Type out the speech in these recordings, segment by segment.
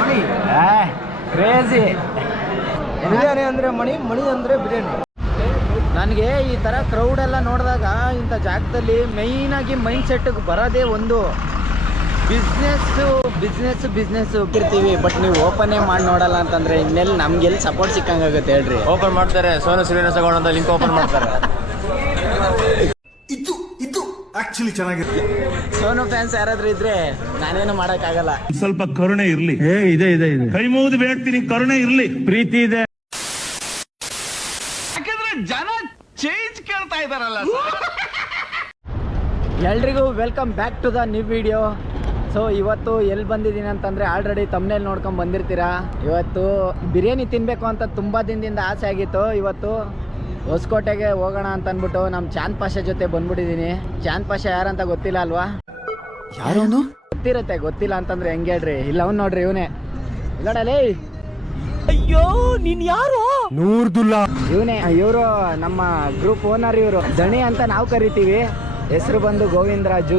ಮಣಿ crazy biryani ಅಂದರೆ ಮಣಿ ಅಂದರೆ ಬಿರಿಯಾನಿ. ನನಗೆ ಈ ಥರ ಕ್ರೌಡ್ ಎಲ್ಲ ನೋಡಿದಾಗ ಇಂಥ ಜಾಗದಲ್ಲಿ ಮೇಯ್ನಾಗಿ ಮೈಂಡ್ ಸೆಟ್ಟಿಗೆ ಬರೋದೇ ಒಂದು ಬಿಸ್ನೆಸ್ಸು ಇರ್ತೀವಿ. ಬಟ್ ನೀವು ಓಪನ್ನೇ ಮಾಡಿ ನೋಡಲ್ಲ ಅಂತಂದರೆ ಇನ್ನೆಲ್ಲಿ ನಮ್ಗೆಲ್ಲಿ ಸಪೋರ್ಟ್ ಸಿಕ್ಕಂಗಾಗುತ್ತೆ ಹೇಳ್ರಿ. ಓಪನ್ ಮಾಡ್ತಾರೆ, ಸೋನು ಶ್ರೀನಿವಾಸ ಗೌಡ ಅಂತ ಲಿಂಕ್ ಓಪನ್ ಮಾಡ್ತಾರೆ. ಇದು ಆಕ್ಚುಲಿ ಚೆನ್ನಾಗಿದೆ. ಸೋನು ಫ್ಯಾನ್ಸ್ ಯಾರಾದ್ರೂ ಇದ್ರೆ ನಾನೇನು ಮಾಡಕ್ಕಾಗಲ್ಲ. ಸ್ವಲ್ಪ ಕರುಣೆ ಇರ್ಲಿ. ಇದೆ ಕೈ ಮುಗಿದು ಬೇಡ್ತೀನಿ, ಕರುಣೆ ಇರ್ಲಿ, ಪ್ರೀತಿ ಇದೆ. ಯಾಕಂದ್ರೆ ಜನ ಚೇಂಜ್ ಕೇಳ್ತಾ ಇದಾರಲ್ಲ. ಎಲ್ರಿಗೂ welcome back to the new video. So ಇವತ್ತು ಎಲ್ಲಿ ಬಂದಿದ್ದೀನಿ ಅಂತಂದರೆ ಆಲ್ರೆಡಿ ತಮ್ಮನೇಲಿ ನೋಡ್ಕೊಂಡು ಬಂದಿರ್ತೀರಾ. ಇವತ್ತು ಬಿರಿಯಾನಿ ತಿನ್ನಬೇಕು ಅಂತ ತುಂಬ ದಿನದಿಂದ ಆಸೆ ಆಗಿತ್ತು. ಇವತ್ತು ಹೊಸಕೋಟೆಗೆ ಹೋಗೋಣ ಅಂತ ಅಂದ್ಬಿಟ್ಟು ನಮ್ಮ ಚಾಂದ್ ಪಾಷಾ ಜೊತೆ ಬಂದ್ಬಿಟ್ಟಿದ್ದೀನಿ. ಚಾಂದ್ ಪಾಷಾ ಯಾರಂತ ಗೊತ್ತಿಲ್ಲ ಅಲ್ವಾ? ಯಾರವನು? ಗೊತ್ತಿರುತ್ತೆ, ಗೊತ್ತಿಲ್ಲ ಅಂತಂದ್ರೆ ಹೆಂಗೆ ಹೇಳ್ರಿ. ಇಲ್ಲ ಅವ್ನು ನೋಡ್ರಿ, ಇವನೇ ಇಲ್ಲಡಲೇ. ಅಯ್ಯೋ ನೀನ್ ಯಾರು? ನೂರ್ದುಲ್ಲಾ ಇವನೇ. ಇವರು ನಮ್ಮ ಗ್ರೂಪ್ ಓನರ್. ಇವರು ದಣಿ ಅಂತ ನಾವು ಕರಿತೀವಿ. ಹೆಸರು ಬಂದು ಗೋವಿಂದರಾಜು.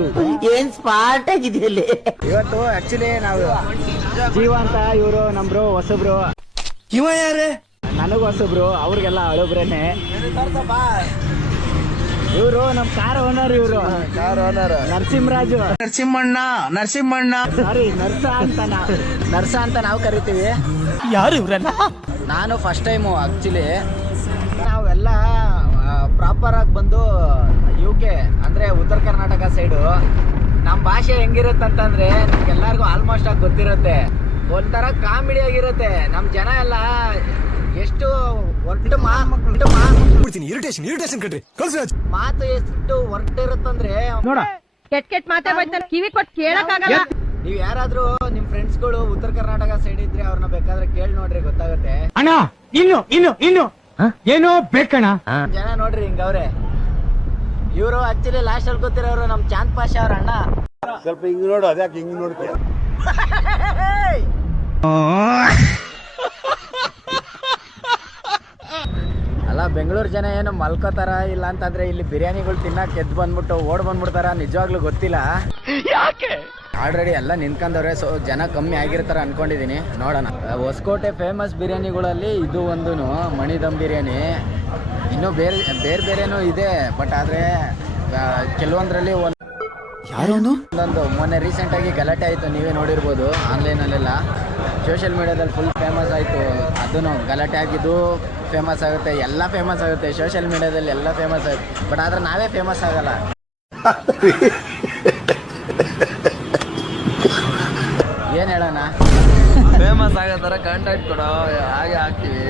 ಏನ್ ಸ್ಪಾಟ್ ಆಗಿದೆಯಲ್ಲಿ. ಇವತ್ತು ಆಕ್ಚುಲಿ ನಾವು ಜೀವ ಅಂತ, ಇವರು ನಮ್ರು ಹೊಸಬ್ರು. ಇವ ಯಾರೇ? ನನಗೂ ಹೊಸಬ್ರು, ಅವ್ರಿಗೆಲ್ಲ ಹಳಬ್ರೇನೆ. ಇವರು ನಮ್ಮ ಕಾರ್ ಓನರ್. ಇವರು ಕಾರ್ ಓನರ್ ನರಸಿಂಹರಾಜು. ನರಸಿಂಹಣ್ಣ ಸಾರಿ, ನರ್ಸ ಅಂತ ನಾವು ಕರಿತೀವಿ. ಯಾರು ಇವ್ರನ್ನ? ನಾನು ಫಸ್ಟ್ ಟೈಮು ಆಕ್ಚುಲಿ. ನಾವೆಲ್ಲ ಪ್ರಾಪರ್ ಆಗಿ ಬಂದು UK ಅಂದ್ರೆ ಉತ್ತರ ಕರ್ನಾಟಕ ಸೈಡು. ನಮ್ಮ ಭಾಷೆ ಹೆಂಗಿರುತ್ತಂತಂದ್ರೆ ನಿಮ್ಗೆಲ್ಲರಿಗೂ ಆಲ್ಮೋಸ್ಟ್ ಆಗಿ ಗೊತ್ತಿರುತ್ತೆ. ಒಂಥರ ಕಾಮಿಡಿ ಆಗಿರುತ್ತೆ. ನಮ್ಮ ಜನ ಎಲ್ಲ ಎಷ್ಟು ಮಾತು ಎಷ್ಟು ಹೊರಟಿರುತ್ತಂದ್ರೆ ನೋಡ ಕೆಟ್ ಮಾತೇ ಬರ್ತಾರೆ, ಕಿವಿ ಕೊಟ್ಟು ಕೇಳಕ್ಕಾಗಲ್ಲ. ನೀವ್ ಯಾರಾದ್ರೂ ನಿಮ್ ಫ್ರೆಂಡ್ಸ್ಗಳು ಉತ್ತರ ಕರ್ನಾಟಕ ಸೈಡ್ ಇದ್ರೆ ಅವ್ರನ್ನ ಬೇಕಾದ್ರೆ ಕೇಳಿ ನೋಡ್ರಿ, ಗೊತ್ತಾಗುತ್ತೆ. ಅಣ್ಣ ಇನ್ನು ಏನೋ ಬೇಕಣ್ಣ. ಜನ ನೋಡ್ರಿ ಹಿಂಗವ್ರೆ. ಇವರು ಆಕ್ಚುಲಿ ಲಾಸ್ಟ್ ಅಲ್ಲಿ ಗೊತ್ತಿರೋರು ನಮ್ ಚಾಂದ್ ಪಾಷಾ ಅವ್ರ ಅಣ್ಣ. ಸ್ವಲ್ಪ ಹಿಂಗ್ ನೋಡು, ಅದ್ಯಾಕೆ ಹಿಂಗ್ ನೋಡ್ತೀಯ? ಅಲ್ಲ, ಬೆಂಗಳೂರು ಜನ ಏನು ಮಲ್ಕೋತಾರ ಇಲ್ಲ ಅಂತಂದ್ರೆ ಇಲ್ಲಿ ಬಿರಿಯಾನಿಗಳು ತಿನ್ನಕ್ ಎದ್ದು ಬಂದ್ಬಿಟ್ಟು ಓಡ್ ಬಂದ್ಬಿಡ್ತಾರ, ನಿಜವಾಗ್ಲೂ ಗೊತ್ತಿಲ್ಲ. ಯಾಕೆ ಆಲ್ರೆಡಿ ಎಲ್ಲ ನಿಂತ್ಕೊಂಡವ್ರೆ. ಸೊ ಜನ ಕಮ್ಮಿ ಆಗಿರ್ತಾರ ಅನ್ಕೊಂಡಿದೀನಿ. ನೋಡೋಣ. ಹೊಸಕೋಟೆ ಫೇಮಸ್ ಬಿರಿಯಾನಿಗಳಲ್ಲಿ ಇದು ಒಂದು ಮಣಿ ದಮ್ ಬಿರಿಯಾನಿ. ಇನ್ನೂ ಬೇರೆನೂ ಇದೆ. ಬಟ್ ಆದ್ರೆ ಕೆಲವೊಂದರಲ್ಲಿ ಒಂದೊಂದು ಮೊನ್ನೆ ರೀಸೆಂಟ್ ಆಗಿ ಗಲಾಟೆ ಆಯಿತು, ನೀವೇ ನೋಡಿರ್ಬೋದು ಆನ್ಲೈನಲ್ಲೆಲ್ಲ, ಸೋಷಿಯಲ್ ಮೀಡಿಯಾದಲ್ಲಿ ಫುಲ್ ಫೇಮಸ್ ಆಯಿತು. ಅದನ್ನು ಗಲಾಟೆ ಆಗಿದ್ದು ಫೇಮಸ್ ಆಗುತ್ತೆ, ಎಲ್ಲ ಫೇಮಸ್ ಆಗುತ್ತೆ ಸೋಷಿಯಲ್ ಮೀಡಿಯಾದಲ್ಲಿ, ಎಲ್ಲ ಫೇಮಸ್ ಆಗುತ್ತೆ. ಬಟ್ ಆದ್ರೆ ನಾವೇ ಫೇಮಸ್ ಆಗಲ್ಲ. ಏನ್ ಹೇಳೋಣ? ಫೇಮಸ್ ಆಗೋ ತರ ಕಾಂಟ್ಯಾಕ್ಟ್ ಕೊಡೋ, ಹಾಗೆ ಹಾಕ್ತಿವಿ.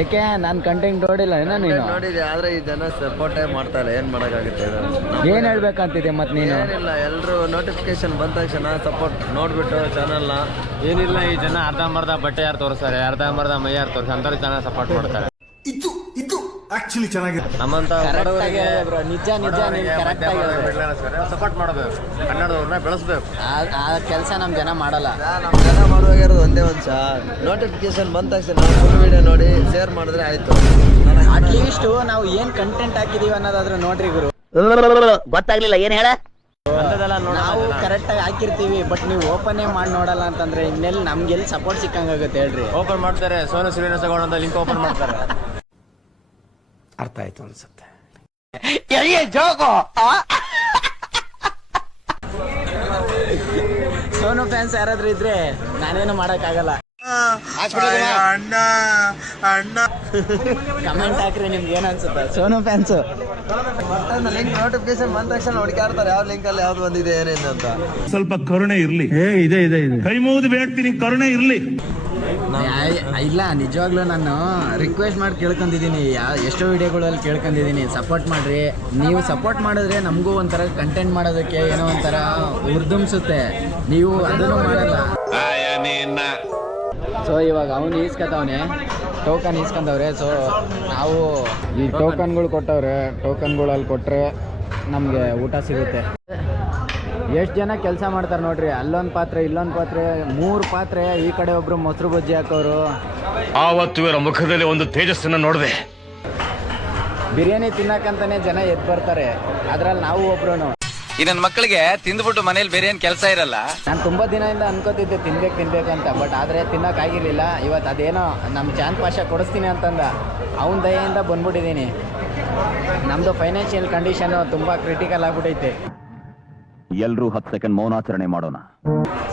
ಏಕೆ ನಾನು ಕಂಟೆಂಟ್ ನೋಡಿಲ್ಲ ಏನೋ ನೀನು? ನೋಡಿದೆ, ಆದ್ರೆ ಈ ಜನ ಸಪೋರ್ಟೇ ಮಾಡ್ತಾರೆ. ಏನ್ ಮಾಡಕ್ಕಾಗುತ್ತೆ? ಏನ್ ಹೇಳ್ಬೇಕಂತಿದೆ ಮತ್ತೆ ನೀನು? ಏನಿಲ್ಲ, ಎಲ್ರು ನೋಟಿಫಿಕೇಶನ್ ಬಂದ ತಕ್ಷಣ ಸಪೋರ್ಟ್ ನೋಡ್ಬಿಟ್ಟು ಚಾನಲ್ನ. ಏನಿಲ್ಲ, ಈ ಜನ ಅರ್ಧಂಬರ್ಧ ಬಟ್ಟೆ ಯಾರು ತೋರಿಸ್ತಾರೆ, ಅರ್ಧಂಬರ್ಧ ಮೈ ಯಾರು ತೋರಿಸ್ತಾರೆ, ಅಂತವ್ರು ಜನ ಸಪೋರ್ಟ್ ಮಾಡ್ತಾರೆ. ಇದು ಆಕ್ಚುಲಿ ಚೆನ್ನಾಗಿದೆ. ನಮ್ಮಂತ ನಿಜ ನೀನು ಕರೆಕ್ಟ್ ಆಗಿ ಸಪೋರ್ಟ್ ಮಾಡಬೇಕು, ಕನ್ನಡದವ್ರನ್ನ ಬೆಳೆಸ್ಬೇಕು. ಆ ಕೆಲಸ ನಮ್ ಜನ ಮಾಡಲ್ಲ. ನಮ್ಮ ಜನ ಮಾಡುವಾಗಿರೋದು ಒಂದೇ ಒಂದ್ಸ ನೋಟಿಫಿಕೇಶನ್ ಬಂದ ತಕ್ಷಣ ಫುಲ್ ವಿಡಿಯೋ ನೋಡಿ ಶೇರ್ ಮಾಡಿದ್ರೆ ಆಯ್ತು. ಅಟ್ಲೀಸ್ಟ್ ನಾವು ಏನ್ ಕಂಟೆಂಟ್ ಹಾಕಿದೀವಿ ಅನ್ನೋದಾದ್ರೂ ನೋಡ್ರಿ ಗುರು. ಗೊತ್ತಾಗ್ಲಿಲ್ಲ, ಏನ್ ಹೇಳ? ನಾವು ಕರೆಕ್ಟ್ ಆಗಿ ಹಾಕಿರ್ತೀವಿ. ಬಟ್ ನೀವು ಓಪನ್ನೇ ಮಾಡಿ ನೋಡಲ್ಲ ಅಂತಂದ್ರೆ ಇನ್ನೆಲ್ಲಿ ನಮ್ಗೆಲ್ಲಿ ಸಪೋರ್ಟ್ ಸಿಕ್ಕಂಗಾಗುತ್ತೆ ಹೇಳ್ರಿ. ಓಪನ್ ಮಾಡ್ತಾರೆ, ಸೋನು ಶ್ರೀನಿವಾಸ ಗೌಡ ಅಂತ ಲಿಂಕ್ ಓಪನ್ ಮಾಡ್ತಾರೆ. ಅರ್ಥ ಆಯ್ತು ಅನ್ಸುತ್ತೆ. ಸೋನು ಫ್ಯಾನ್ಸ್ ಯಾರಾದ್ರೂ ಇದ್ರೆ ನಾನೇನು ಮಾಡಕ್ಕಾಗಲ್ಲ. ಕಮೆಂಟ್ ಹಾಕ್ರಿ, ನಿಮ್ಗೆ ಏನ್ ಅನ್ಸುತ್ತೆ ಸೋನು ಫ್ಯಾನ್ಸ್? ಲಿಂಕ್ ನೋಟಿಫಿಕೇಶನ್ ಬಂದ ತಕ್ಷಣ ಹುಡುಕಾಡ್ತಾರೆ, ಯಾವ ಲಿಂಕ್ ಅಲ್ಲಿ ಯಾವ್ದು ಬಂದಿದೆ ಏನೇನು ಅಂತ. ಸ್ವಲ್ಪ ಕರುಣೆ ಇರ್ಲಿ. ಇದೆ ಕೈ ಮುಗಿದು ಬೇಡ್ತೀನಿ, ಕರುಣೆ ಇರ್ಲಿ. ಇಲ್ಲ, ನಿಜವಾಗ್ಲೂ ನಾನು ರಿಕ್ವೆಸ್ಟ್ ಮಾಡಿ ಕೇಳ್ಕೊಂಡಿದ್ದೀನಿ, ಎಷ್ಟೋ ವಿಡಿಯೋಗಳಲ್ಲಿ ಕೇಳ್ಕೊಂಡಿದ್ದೀನಿ, ಸಪೋರ್ಟ್ ಮಾಡ್ರಿ. ನೀವು ಸಪೋರ್ಟ್ ಮಾಡಿದ್ರೆ ನಮಗೂ ಒಂಥರ ಕಂಟೆಂಟ್ ಮಾಡೋದಕ್ಕೆ ಏನೋ ಒಂಥರ ಉರ್ದುಂಬಿಸುತ್ತೆ. ನೀವು ಅದನ್ನು ಮಾಡಲ್ಲ. ಸೊ ಇವಾಗ ಅವನು ಈಸ್ಕೊತವನೆ, ಟೋಕನ್ ಈಸ್ಕೊಂಡವ್ರೆ. ಸೊ ನಾವು ಈ ಟೋಕನ್ಗಳು ಕೊಟ್ಟವ್ರೆ, ಟೋಕನ್ಗಳಲ್ಲಿ ಕೊಟ್ಟರೆ ನಮಗೆ ಊಟ ಸಿಗುತ್ತೆ. ಎಷ್ಟು ಜನ ಕೆಲಸ ಮಾಡ್ತಾರೆ ನೋಡ್ರಿ. ಅಲ್ಲೊಂದು ಪಾತ್ರೆ, ಇಲ್ಲೊಂದು ಪಾತ್ರೆ, 3 ಪಾತ್ರೆ. ಈ ಕಡೆ ಒಬ್ರು ಮೊಸರು ಬಜ್ಜಿ ಹಾಕೋರು. ಆವತ್ತು ಇವರ ಮುಖದಲ್ಲಿ ಒಂದು ತೇಜಸ್ಸನ್ನು ನೋಡಿದೆ. ಬಿರಿಯಾನಿ ತಿನ್ನಕ್ಕಂತಾನೆ ಜನ ಎದ್ದು ಬರ್ತಾರೆ, ಅದ್ರಲ್ಲಿ ನಾವು ಒಬ್ರು. ಈ ನನ್ನ ಮಕ್ಕಳಿಗೆ ತಿಂದ್ಬಿಟ್ಟು ಮನೇಲಿ ಬೇರೆ ಏನು ಕೆಲಸ ಇರಲ್ಲ. ನಾನು ತುಂಬಾ ದಿನದಿಂದ ಅನ್ಕೋತಿದ್ದೆ ತಿನ್ಬೇಕಂತ, ಬಟ್ ಆದರೆ ತಿನ್ನೋಕ್ಕಾಗಿರ್ಲಿಲ್ಲ. ಇವತ್ತು ಅದೇನೋ ನಮ್ಮ ಚಾಂದ್ ಪಾಷ ಕೊಡಿಸ್ತೀನಿ ಅಂತಂದ, ಅವನ ದಯೆಯಿಂದ ಬಂದ್ಬಿಟ್ಟಿದ್ದೀನಿ. ನಮ್ಮದು ಫೈನಾನ್ಷಿಯಲ್ ಕಂಡೀಷನು ತುಂಬ ಕ್ರಿಟಿಕಲ್ ಆಗ್ಬಿಟ್ಟೈತೆ. ಎಲ್ಲರೂ 10 ಸೆಕೆಂಡ್ ಮೌನಾಚರಣೆ ಮಾಡೋಣ.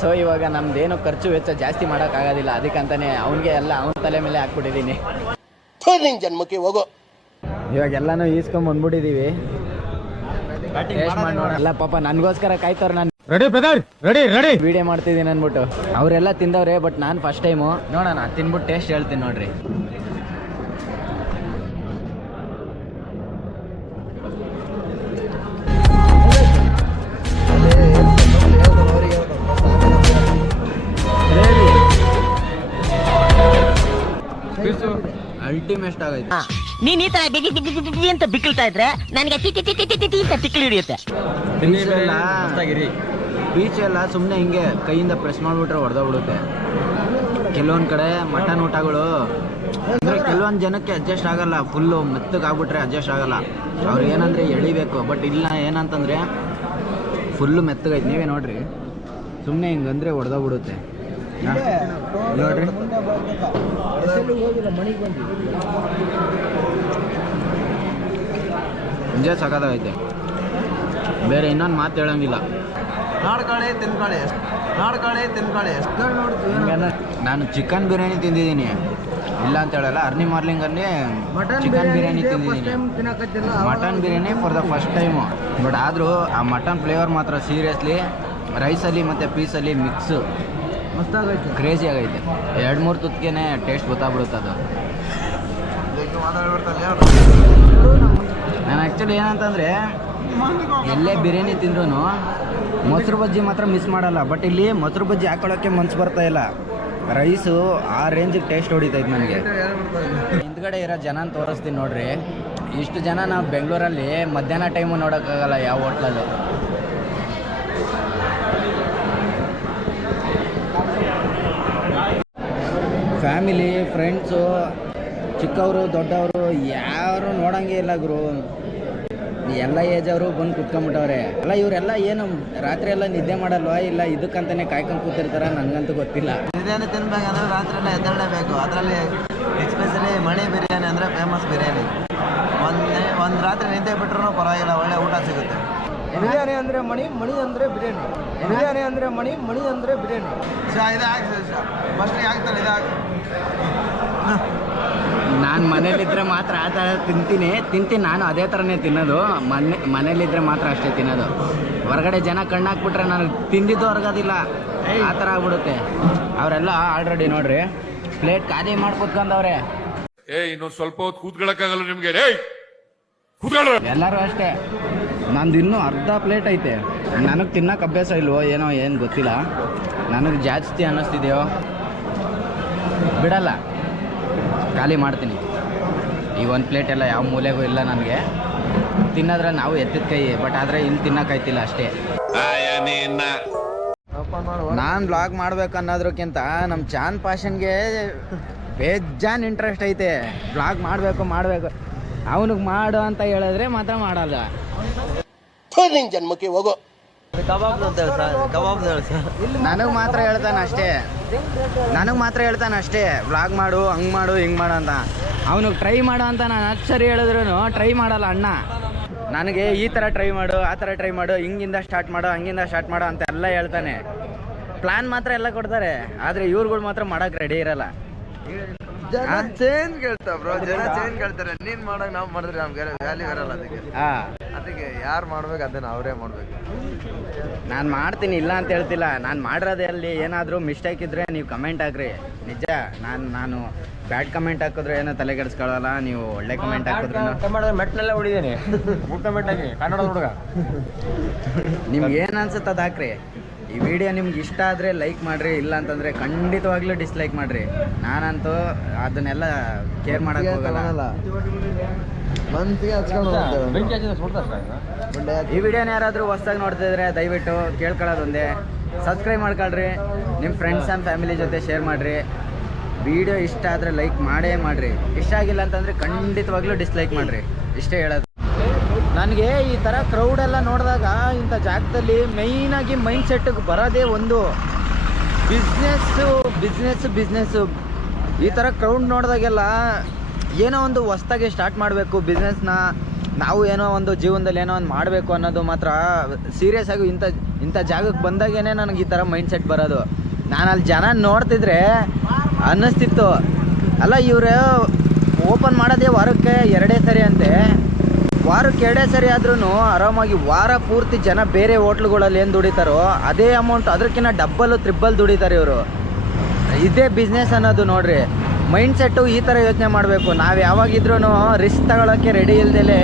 ಸೊ ಇವಾಗ ನಮ್ದೇನು ಖರ್ಚು ವೆಚ್ಚ ಜಾಸ್ತಿ ಮಾಡೋಕ್ಕಾಗೋದಿಲ್ಲ, ಅದಕ್ಕಂತಾನೆ ಅವನಿಗೆ ಎಲ್ಲ ಅವನ ತಲೆ ಮೇಲೆ ಹಾಕ್ಬಿಟ್ಟಿದ್ದೀನಿ. ಜನ್ಮಕ್ಕೆ ಹೋಗೋ. ಇವಾಗೆಲ್ಲಾನು ಈಸ್ಕೊಂಡ್ ಬಂದ್ಬಿಟ್ಟಿದೀವಿ. ಟೇಸ್ಟ್ ಮಾಡಿ ನೋಡೋಣ. ಎಲ್ಲ ಪಾಪ ನನಗೋಸ್ಕರ ಕಾಯ್ತವ್ರು. ನಾನು ರೆಡಿ ವಿಡಿಯೋ ಮಾಡ್ತಿದ್ದೀನಿ ಅಂದ್ಬಿಟ್ಟು ಅವರೆಲ್ಲ ತಿಂದವ್ರೆ, ಬಟ್ ನಾನು ಫಸ್ಟ್ ಟೈಮು. ನೋಡೋಣ, ತಿನ್ಬಿಟ್ಟು ಟೇಸ್ಟ್ ಹೇಳ್ತೀನಿ ನೋಡ್ರಿ. ಅಲ್ಟಿಮೇಟ್ ಆಗೈತೆ. ನೀನ್ ಈ ತರ ಬಿಗಿ ಅಂತ ಬಿಕ್ಕಳ್ತಾ ಇದ್ರೆ ನನಗೆ ಅಂತ ತಿಕ್ಕಲು ಹಿಡಿಯುತ್ತೆ. ಬೀಚ್ ಎಲ್ಲ ಸುಮ್ಮನೆ ಹಿಂಗೆ ಕೈಯಿಂದ ಪ್ರೆಸ್ ಮಾಡಿಬಿಟ್ರೆ ಹೊಡೆದೋಗ್ಬಿಡುತ್ತೆ. ಕೆಲವೊಂದು ಕಡೆ ಮಟನ್ ಊಟಗಳು ಅಂದರೆ ಕೆಲವೊಂದು ಜನಕ್ಕೆ ಅಡ್ಜಸ್ಟ್ ಆಗಲ್ಲ, ಫುಲ್ಲು ಮೆತ್ತಗಾಗ್ಬಿಟ್ರೆ ಅಡ್ಜಸ್ಟ್ ಆಗಲ್ಲ. ಅವ್ರು ಏನಂದರೆ ಎಳಿಬೇಕು, ಬಟ್ ಇಲ್ಲ ಏನಂತಂದರೆ ಫುಲ್ಲು ಮೆತ್ತಗೈತೆ. ನೀವೇ ನೋಡ್ರಿ, ಸುಮ್ಮನೆ ಹಿಂಗಂದರೆ ಹೊಡೆದೋಗ್ಬಿಡುತ್ತೆ ನೋಡ್ರಿ. ಮುಂಜೆ ಸಖತ್ತಾಗೈತೆ, ಬೇರೆ ಇನ್ನೊಂದು ಮಾತು ಹೇಳಂಗಿಲ್ಲ. ನಾನು ಚಿಕನ್ ಬಿರಿಯಾನಿ ತಿಂದಿದ್ದೀನಿ, ಇಲ್ಲ ಅಂತ ಹೇಳಲ್ಲ. ಅರ್ಲಿ ಮಾರ್ನಿಂಗಲ್ಲಿ ಚಿಕನ್ ಬಿರಿಯಾನಿ ತಿಂದಿದ್ದೀನಿ, mutton biryani for the first time. But ಆದರೂ ಆ ಮಟನ್ ಫ್ಲೇವರ್ ಮಾತ್ರ ಸೀರಿಯಸ್ಲಿ ರೈಸಲ್ಲಿ ಮತ್ತು ಪೀಸಲ್ಲಿ ಮಿಕ್ಸು ಕ್ರೇಜಿ ಆಗೈತೆ. 2-3 ತುತ್ತಿಗೆ ಟೇಸ್ಟ್ ಗೊತ್ತಾಗ್ಬಿಡುತ್ತೆ ಅದು. ನಾನು ಆ್ಯಕ್ಚುಲಿ ಏನಂತಂದರೆ ಎಲ್ಲೇ ಬಿರಿಯಾನಿ ತಿಂದ್ರೂ ಮೊಸರು ಬಜ್ಜಿ ಮಾತ್ರ ಮಿಸ್ ಮಾಡಲ್ಲ. ಬಟ್ ಇಲ್ಲಿ ಮೊಸರು ಬಜ್ಜಿ ಹಾಕೊಳ್ಳೋಕ್ಕೆ ಮನ್ಸು ಬರ್ತಾ ಇಲ್ಲ. ರೈಸು ಆ ರೇಂಜಿಗೆ ಟೇಸ್ಟ್ ಹೊಡಿತೈತೆ ನನಗೆ. ಹಿಂದ್ಗಡೆ ಇರೋ ಜನನ ತೋರಿಸ್ತೀನಿ ನೋಡ್ರಿ. ಇಷ್ಟು ಜನ ನಾವು ಬೆಂಗಳೂರಲ್ಲಿ ಮಧ್ಯಾಹ್ನ ಟೈಮು ನೋಡೋಕ್ಕಾಗಲ್ಲ ಯಾವ ಹೋಟ್ಲಲ್ಲೂ. ಫ್ಯಾಮಿಲಿ, ಫ್ರೆಂಡ್ಸು, ಚಿಕ್ಕವರು ದೊಡ್ಡವರು ಯಾರು ನೋಡೋಂಗೆ ಇಲ್ಲ ಗುರು. ಎಲ್ಲ ಏಜ್ ಅವರು ಬಂದು ಕುತ್ಕೊಂಡ್ಬಿಟ್ಟವ್ರೆ. ಅಲ್ಲ ಇವರೆಲ್ಲ ಏನು ರಾತ್ರಿ ಎಲ್ಲ ನಿದ್ದೆ ಮಾಡಲ್ವಾ, ಇಲ್ಲ ಇದಕ್ಕಂತಾನೆ ಕಾಯ್ಕೊಂಡು ಕೂತಿರ್ತಾರ, ನನಗಂತೂ ಗೊತ್ತಿಲ್ಲ. ಬಿರಿಯಾನಿ ತಿನ್ಬೇಕಂದ್ರೆ ರಾತ್ರಿ ಎಲ್ಲ ಎದ್ದೇಳಲೇಬೇಕು. ಅದರಲ್ಲಿ ಎಕ್ಸ್ಪೆಷಲಿ ಮಣಿ ಬಿರಿಯಾನಿ ಅಂದರೆ ಫೇಮಸ್ ಬಿರಿಯಾನಿ. ಒಂದು ರಾತ್ರಿ ನಿದ್ದೆ ಬಿಟ್ರೂ ಪರವಾಗಿಲ್ಲ, ಒಳ್ಳೆ ಊಟ ಸಿಗುತ್ತೆ. ಬಿರಿಯಾನಿ ಅಂದರೆ ಮಣಿ, ಮಣಿ ಅಂದರೆ ಬಿರಿಯಾನಿ. ಬಿರಿಯಾನಿ ಅಂದರೆ ಮಣಿ, ಮಣಿ ಅಂದರೆ ಬಿರಿಯಾನಿ. ಫಸ್ಟಿಗೆ ಆಗ್ತಾನೆ ಇದಾಗ. ನಾನು ಮನೇಲಿದ್ದರೆ ಮಾತ್ರ ಆ ಥರ ತಿಂತೀನಿ ನಾನು ಅದೇ ಥರನೇ ತಿನ್ನೋದು. ಮನೇಲಿದ್ದರೆ ಮಾತ್ರ ಅಷ್ಟೇ ತಿನ್ನೋದು. ಹೊರಗಡೆ ಜನ ಕಣ್ಣಾಕ್ಬಿಟ್ರೆ ನನಗೆ ತಿಂದಿದ್ದು ಹೊರಗೋದಿಲ್ಲ, ಆ ಥರ ಆಗ್ಬಿಡುತ್ತೆ. ಅವರೆಲ್ಲ ಆಲ್ರೆಡಿ ನೋಡ್ರಿ ಪ್ಲೇಟ್ ಖಾಲಿ ಮಾಡಿ ಕೂತ್ಕೊಂಡವ್ರೆ. ಇನ್ನೊಂದು ಸ್ವಲ್ಪ ಹೊತ್ತು ಕೂತ್ಕೊಳ್ಳೋಕ್ಕಾಗಲ್ಲ ನಿಮಗೆ. ಎಲ್ಲರೂ ಅಷ್ಟೇ. ನಂದು ಇನ್ನೂ ಅರ್ಧ ಪ್ಲೇಟ್ ಐತೆ. ನನಗೆ ತಿನ್ನೋಕೆ ಅಭ್ಯಾಸ ಇಲ್ವೋ ಏನೋ, ಏನು ಗೊತ್ತಿಲ್ಲ. ನನಗೆ ಜಾಸ್ತಿ ಅನ್ನಿಸ್ತಿದೆಯೋ ಬಿಡಲ್ಲ, ಖಾಲಿ ಮಾಡ್ತೀನಿ. ಈ ಒಂದು ಪ್ಲೇಟೆಲ್ಲ ಯಾವ ಮೂಲೆಗೂ ಇಲ್ಲ ನನಗೆ. ತಿನ್ನೋದ್ರೆ ನಾವು ಎತ್ತಿದ ಕೈ, ಬಟ್ ಆದರೆ ಇಲ್ಲಿ ತಿನ್ನೋಕ್ಕಾಯ್ತಿಲ್ಲ ಅಷ್ಟೇ. ನಾನು ಬ್ಲಾಗ್ ಮಾಡ್ಬೇಕು ಅನ್ನೋದ್ರಕ್ಕಿಂತ ನಮ್ಮ ಚಾಂದ್ ಪಾಷನ್ಗೆ ಬೇಜಾನ್ ಇಂಟ್ರೆಸ್ಟ್ ಐತೆ. ಬ್ಲಾಗ್ ಮಾಡಬೇಕು ಅವನಿಗೆ ಮಾಡು ಅಂತ ಹೇಳಿದ್ರೆ ಮಾತ್ರ ಮಾಡಲ್ಲ. ಜನ್ಮಕ್ಕೆ ಹೋಗೋ. ಕಬಾಬ್ ಅಂತ ಹೇಳಿ ಸರ್, ಕಬಾಬ್ ಹೇಳಿ ಸರ್. ನನಗೆ ಮಾತ್ರ ಹೇಳ್ತಾನೆ ಅಷ್ಟೇ ವ್ಲಾಗ್ ಮಾಡು, ಹಂಗೆ ಮಾಡು, ಹಿಂಗೆ ಮಾಡು ಅಂತ. ಅವನಿಗೆ ಟ್ರೈ ಮಾಡು ಅಂತ ನಾನು 10 ಸರಿ ಹೇಳಿದ್ರು ಟ್ರೈ ಮಾಡಲ್ಲ ಅಣ್ಣ. ನನಗೆ ಈ ಥರ ಟ್ರೈ ಮಾಡು, ಆ ಥರ ಟ್ರೈ ಮಾಡು, ಹಿಂಗಿಂದ ಸ್ಟಾರ್ಟ್ ಮಾಡು, ಹಂಗಿಂದ ಸ್ಟಾರ್ಟ್ ಮಾಡು ಅಂತ ಎಲ್ಲ ಹೇಳ್ತಾನೆ. ಪ್ಲ್ಯಾನ್ ಮಾತ್ರ ಎಲ್ಲ ಕೊಡ್ತಾರೆ, ಆದರೆ ಇವ್ರುಗಳು ಮಾತ್ರ ಮಾಡೋಕೆ ರೆಡಿ ಇರಲ್ಲ. ಚೇಂಜ್ ಕೇಳ್ತಾ ಬ್ರೋ, ಜನ ಚೇಂಜ್ ಕೇಳ್ತಾರೆ. ನೀನ್ ಮಾಡಕ್ ನಾವು ಮಾಡಿದ್ರೆ ನಮ್ಗೆ ವ್ಯಾಲ್ಯೂ ಇರಲ್ಲ. ಅದಕ್ಕೆ ಯಾರು ಮಾಡ್ಬೇಕು ಅದನ್ನ ಅವರೇ ಮಾಡ್ಬೇಕು. ನಾನು ಮಾಡ್ತೀನಿ, ಇಲ್ಲ ಅಂತ ಹೇಳ್ತಿಲ್ಲ. ನಾನು ಮಾಡಿರೋದೇ ಅಲ್ಲಿ ಏನಾದರೂ ಮಿಸ್ಟೇಕ್ ಇದ್ದರೆ ನೀವು ಕಮೆಂಟ್ ಹಾಕ್ರಿ. ನಿಜ, ನಾನು ಬ್ಯಾಡ್ ಕಮೆಂಟ್ ಹಾಕಿದ್ರೆ ಏನೋ ತಲೆ ಕೆಡಿಸ್ಕೊಳ್ಳಲ್ಲ. ನೀವು ಒಳ್ಳೆ ಕಮೆಂಟ್ ಹಾಕಿದ್ರೆ ಮೆಟ್ನೆಲ್ಲ ಹೊಡಿದೇನೆ ಮೆಟ್ಟಾಗಿ ಕನ್ನಡ ಹುಡುಗ. ನಿಮ್ಗೆ ಏನು ಅನ್ಸುತ್ತೆ ಅದು ಹಾಕ್ರಿ. ಈ ವಿಡಿಯೋ ನಿಮ್ಗೆ ಇಷ್ಟ ಆದರೆ ಲೈಕ್ ಮಾಡಿರಿ, ಇಲ್ಲ ಅಂತಂದರೆ ಖಂಡಿತವಾಗ್ಲೂ ಡಿಸ್ಲೈಕ್ ಮಾಡಿರಿ. ನಾನಂತೂ ಅದನ್ನೆಲ್ಲ ಕೇರ್ ಮಾಡೋಕ್ಕೆ ಹೋಗಲ್ಲ. ಈ ವಿಡಿಯೋನ ಯಾರಾದರೂ ಹೊಸ್ದಾಗಿ ನೋಡ್ತಿದ್ರೆ ದಯವಿಟ್ಟು ಕೇಳ್ಕೊಳ್ಳೋದೊಂದೇ, ಸಬ್ಸ್ಕ್ರೈಬ್ ಮಾಡ್ಕೊಳ್ರಿ. ನಿಮ್ಮ ಫ್ರೆಂಡ್ಸ್ ಆ್ಯಂಡ್ ಫ್ಯಾಮಿಲಿ ಜೊತೆ ಶೇರ್ ಮಾಡಿರಿ. ವಿಡಿಯೋ ಇಷ್ಟ ಆದರೆ ಲೈಕ್ ಮಾಡೇ ಮಾಡಿರಿ. ಇಷ್ಟ ಆಗಿಲ್ಲ ಅಂತಂದರೆ ಖಂಡಿತವಾಗ್ಲೂ ಡಿಸ್ಲೈಕ್ ಮಾಡಿರಿ. ಇಷ್ಟೇ ಹೇಳೋದು. ನನಗೆ ಈ ಥರ ಕ್ರೌಡೆಲ್ಲ ನೋಡಿದಾಗ ಇಂಥ ಜಾಗದಲ್ಲಿ ಮೇಯ್ನಾಗಿ ಮೈಂಡ್ ಸೆಟ್ಟಿಗೆ ಬರೋದೇ ಒಂದು ಬಿಸ್ನೆಸ್ಸು. ಈ ಥರ ಕ್ರೌಡ್ ನೋಡಿದಾಗೆಲ್ಲ ಏನೋ ಒಂದು ಹೊಸ್ದಾಗಿ ಸ್ಟಾರ್ಟ್ ಮಾಡಬೇಕು ಬಿಸ್ನೆಸ್ನ, ನಾವು ಏನೋ ಒಂದು ಜೀವನದಲ್ಲಿ ಏನೋ ಒಂದು ಮಾಡಬೇಕು ಅನ್ನೋದು ಮಾತ್ರ ಸೀರಿಯಸ್ ಆಗಿ ಇಂಥ ಜಾಗಕ್ಕೆ ಬಂದಾಗೇನೆ ನನಗೆ ಈ ಥರ ಮೈಂಡ್ ಸೆಟ್ ಬರೋದು. ನಾನು ಅಲ್ಲಿ ಜನ ನೋಡ್ತಿದ್ರೆ ಅನ್ನಿಸ್ತಿತ್ತು, ಅಲ್ಲ ಇವರು ಓಪನ್ ಮಾಡೋದೇ ವಾರಕ್ಕೆ 2 ಸರಿ ಅಂತೆ. ವಾರಕ್ಕೆ 2 ಸರಿ ಆದ್ರೂ ಆರಾಮಾಗಿ ವಾರ ಪೂರ್ತಿ ಜನ ಬೇರೆ ಹೋಟ್ಲುಗಳಲ್ಲಿ ಏನು ದುಡಿತಾರೋ ಅದೇ ಅಮೌಂಟ್ ಅದಕ್ಕಿಂತ ಡಬ್ಬಲ್ ಟ್ರಿಬಲ್ ದುಡಿತಾರೆ ಇವರು. ಇದೇ ಬಿಸ್ನೆಸ್ ಅನ್ನೋದು ನೋಡ್ರಿ. ಮೈಂಡ್ ಸೆಟ್ಟು ಈ ಥರ ಯೋಚನೆ ಮಾಡಬೇಕು. ನಾವು ಯಾವಾಗಿದ್ರೂ ರಿಸ್ಕ್ ತಗೊಳ್ಳೋಕ್ಕೆ ರೆಡಿ ಇಲ್ದೇಲೆ,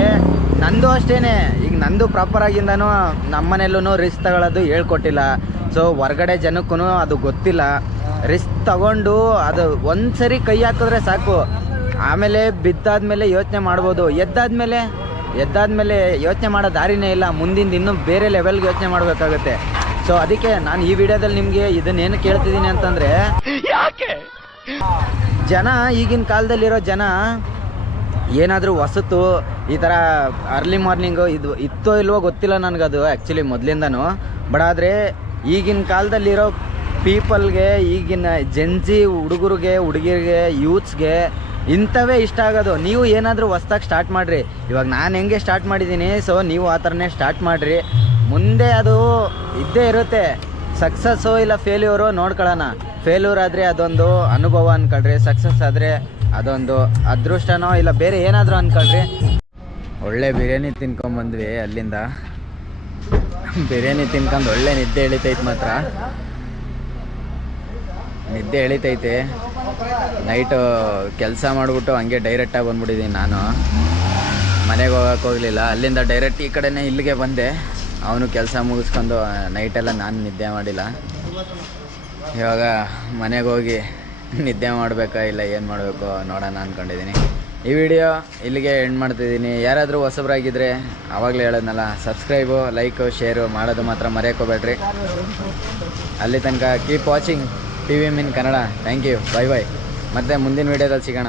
ನಂದು ಅಷ್ಟೇ, ಈಗ ನಂದು ಪ್ರಾಪರಾಗಿಂದನೂ ನಮ್ಮನೆಯಲ್ಲೂ ರಿಸ್ಕ್ ತಗೊಳ್ಳೋದು ಹೇಳ್ಕೊಟ್ಟಿಲ್ಲ. ಸೊ ಹೊರ್ಗಡೆ ಜನಕ್ಕೂ ಅದು ಗೊತ್ತಿಲ್ಲ. ರಿಸ್ಕ್ ತಗೊಂಡು ಅದು ಒಂದು ಸರಿ ಕೈ ಹಾಕಿದ್ರೆ ಸಾಕು, ಆಮೇಲೆ ಬಿದ್ದಾದ್ಮೇಲೆ ಯೋಚನೆ ಮಾಡ್ಬೋದು. ಎದ್ದಾದ್ಮೇಲೆ ಯೋಚನೆ ಮಾಡೋ ದಾರಿನೇ ಇಲ್ಲ. ಮುಂದಿಂದ ಇನ್ನೂ ಬೇರೆ ಲೆವೆಲ್ಗೆ ಯೋಚನೆ ಮಾಡಬೇಕಾಗುತ್ತೆ. ಸೊ ಅದಕ್ಕೆ ನಾನು ಈ ವಿಡಿಯೋದಲ್ಲಿ ನಿಮಗೆ ಇದನ್ನೇನು ಕೇಳ್ತಿದ್ದೀನಿ ಅಂತಂದರೆ, ಜನ ಈಗಿನ ಕಾಲದಲ್ಲಿರೋ ಜನ ಏನಾದರೂ ಹೊಸತು ಈ ಥರ ಅರ್ಲಿ ಮಾರ್ನಿಂಗು ಇದು ಇತ್ತೋ ಇಲ್ವೋ ಗೊತ್ತಿಲ್ಲ ನನಗದು ಆ್ಯಕ್ಚುಲಿ ಮೊದಲಿಂದನೂ. ಬಟ್ ಆದರೆ ಈಗಿನ ಕಾಲದಲ್ಲಿರೋ ಪೀಪಲ್ಗೆ, ಈಗಿನ ಜೆನ್ಜಿ ಹುಡುಗರಿಗೆ, ಹುಡುಗಿರಿಗೆ, ಯೂತ್ಸ್ಗೆ ಇಂಥವೇ ಇಷ್ಟ ಆಗೋದು. ನೀವು ಏನಾದರೂ ಹೊಸ್ದಾಗಿ ಸ್ಟಾರ್ಟ್ ಮಾಡಿರಿ. ಇವಾಗ ನಾನು ಹೆಂಗೆ ಸ್ಟಾರ್ಟ್ ಮಾಡಿದ್ದೀನಿ, ಸೊ ನೀವು ಆ ಥರನೇ ಸ್ಟಾರ್ಟ್ ಮಾಡಿರಿ. ಮುಂದೆ ಅದು ಇದ್ದೇ ಇರುತ್ತೆ. ಸಕ್ಸಸ್ಸು ಇಲ್ಲ ಫೇಲ್ಯೂರು ನೋಡ್ಕೊಳ್ಳೋಣ. ಫೇಲ್ಯೂರ್ ಆದರೆ ಅದೊಂದು ಅನುಭವ ಅಂದ್ಕೊಳ್ರಿ, ಸಕ್ಸಸ್ ಆದರೆ ಅದೊಂದು ಅದೃಷ್ಟನೋ ಇಲ್ಲ ಬೇರೆ ಏನಾದರೂ ಅಂದ್ಕೊಳ್ರಿ. ಒಳ್ಳೆ ಬಿರಿಯಾನಿ ತಿನ್ಕೊಂಬಂದ್ವಿ. ಅಲ್ಲಿಂದ ಬಿರಿಯಾನಿ ತಿನ್ಕೊಂಡು ಒಳ್ಳೆ ನಿದ್ದೆ ಎಳಿತೈತೆ. ಮಾತ್ರ ನಿದ್ದೆ ಎಳಿತೈತೆ. ನೈಟು ಕೆಲಸ ಮಾಡಿಬಿಟ್ಟು ಹಂಗೆ ಡೈರೆಕ್ಟಾಗಿ ಬಂದ್ಬಿಟ್ಟಿದ್ದೀನಿ. ನಾನು ಮನೆಗೆ ಹೋಗೋಕೆ ಹೋಗಲಿಲ್ಲ. ಅಲ್ಲಿಂದ ಡೈರೆಕ್ಟ್ ಈ ಕಡೆನೇ ಇಲ್ಲಿಗೆ ಬಂದೆ. ಅವನು ಕೆಲಸ ಮುಗಿಸ್ಕೊಂಡು ನೈಟೆಲ್ಲ ನಾನು ನಿದ್ದೆ ಮಾಡಿಲ್ಲ. ಇವಾಗ ಮನೆಗೆ ಹೋಗಿ ನಿದ್ದೆ ಮಾಡಬೇಕಾ ಇಲ್ಲ ಏನು ಮಾಡಬೇಕು ನೋಡೋಣ ಅಂದ್ಕೊಂಡಿದ್ದೀನಿ. ಈ ವಿಡಿಯೋ ಇಲ್ಲಿಗೆ ಎಂಡ್ ಮಾಡ್ತಿದ್ದೀನಿ. ಯಾರಾದರೂ ಹೊಸಬರಾಗಿದ್ದರೆ ಆವಾಗಲೇ ಹೇಳೋದ್ನಲ್ಲ, ಸಬ್ಸ್ಕ್ರೈಬು, ಲೈಕು, ಶೇರು ಮಾಡೋದು ಮಾತ್ರ ಮರೆಯೋಕೋಬೇಡ್ರಿ. ಅಲ್ಲಿ ತನಕ keep watching PVM in Kannada. Thank you. Bye. ಮತ್ತೆ ಮುಂದಿನ ವಿಡಿಯೋದಲ್ಲಿ ಸಿಗೋಣ.